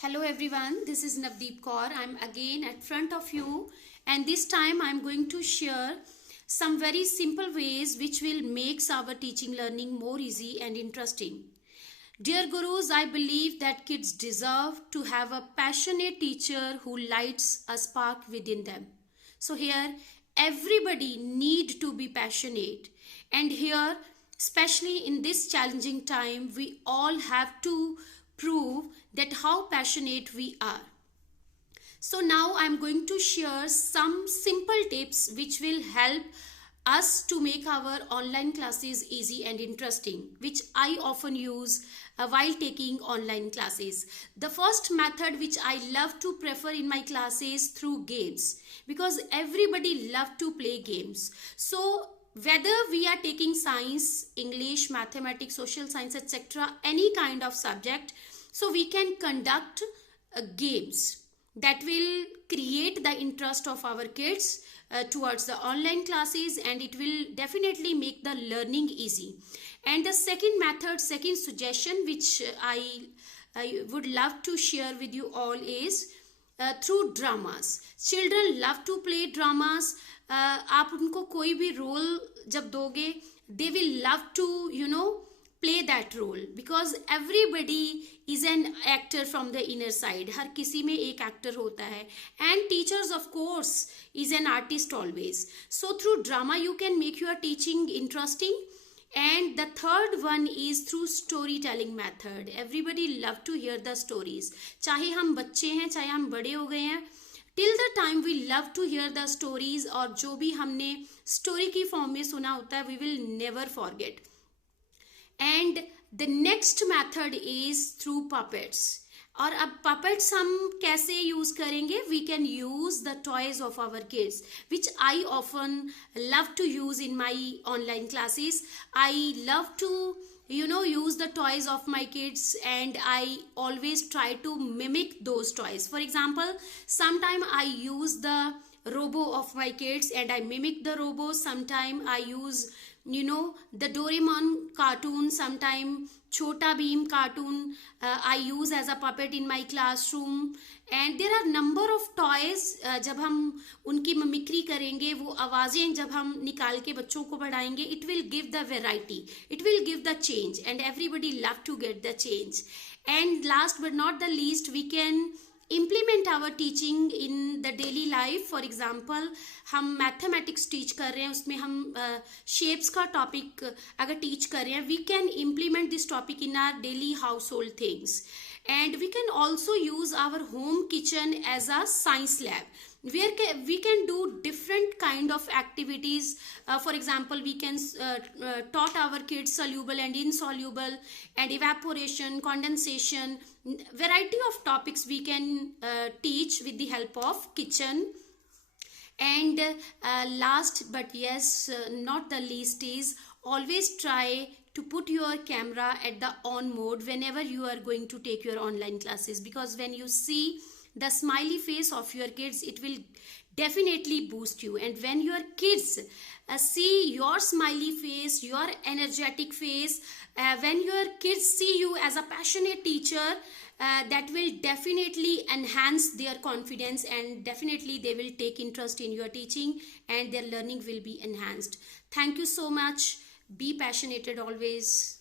Hello everyone, this is Navdeep Kaur. I'm again at front of you, and this time I'm going to share some very simple ways which will make our teaching learning more easy and interesting. Dear Gurus, I believe that kids deserve to have a passionate teacher who lights a spark within them. So here everybody need to be passionate, and here especially in this challenging time we all have to prove that how passionate we are. So now I'm going to share some simple tips which will help us to make our online classes easy and interesting, which I often use while taking online classes. The first method which I love to prefer in my classes through games, because everybody love to play games. So whether we are taking science, English, mathematics, social science, etc., any kind of subject, so we can conduct games that will create the interest of our kids towards the online classes, and it will definitely make the learning easy. And the second method, second suggestion which I would love to share with you all is through dramas. Children love to play dramas. आप उनको कोई भी role जब दोगे, they will love to play that role, because everybody is an actor from the inner side. हर किसी में एक actor होता है, and teachers of course is an artist always. So through drama you can make your teaching interesting. And the third one is through storytelling method. Everybody love to hear the stories. चाहे हम बच्चे हैं, चाहे हम बड़े हो गए हैं, till the time we love to hear the stories, और जो भी हमने story की form में सुना होता है, we will never forget. And the next method is through puppets. और अब puppets हम कैसे use करेंगे? We can use the toys of our kids, which I often love to use in my online classes. I love to use the toys of my kids, and I always try to mimic those toys. For example, sometime I use the robo of my kids and I mimic the robo. Sometime I use the Doraemon cartoon, sometime Chota Bheem cartoon I use as a puppet in my classroom. And there are number of toys. जब हम उनकी mimicry करेंगे, वो आवाज़ें जब हम निकाल के बच्चों को पढ़ाएंगे, it will give the variety, it will give the change, and everybody love to get the change. And last but not the least, we can implement our teaching in the daily life. For example, हम mathematics teach कर रहे हैं, उसमें हम shapes का topic अगर teach कर रहे हैं, we can implement this topic in our daily household things. And we can also use our home kitchen as a science lab, where we can do different kind of activities. For example, we can taught our kids soluble and insoluble, and evaporation, condensation, variety of topics we can teach with the help of kitchen. And last but yes not the least is always try to put your camera at the on mode whenever you are going to take your online classes, because when you see the smiley face of your kids, it will definitely boost you. And when your kids see your smiley face, your energetic face, when your kids see you as a passionate teacher, that will definitely enhance their confidence, and definitely they will take interest in your teaching, and their learning will be enhanced. Thank you so much. Be passionate always.